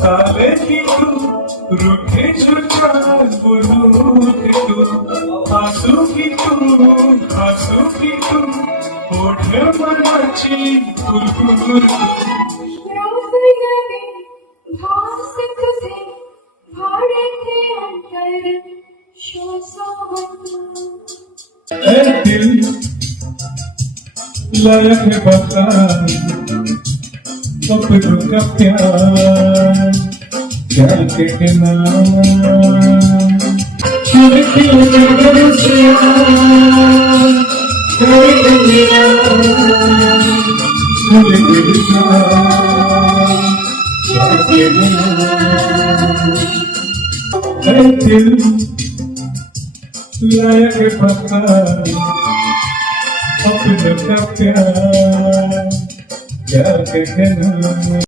काले की तू रूठे छुटा बोलू के तू आंसू की तू ओठ मनाची गुरगुर रोज नवे भास तुझे भाडे अंतर श्वासात ए दिल लायक है बता अपनों का प्यार क्या कहना खिड़कियों में से कोई मेरा भूल गया क्या कहना ऐ दिल लायक बता अपनों का प्यार क्या कहना।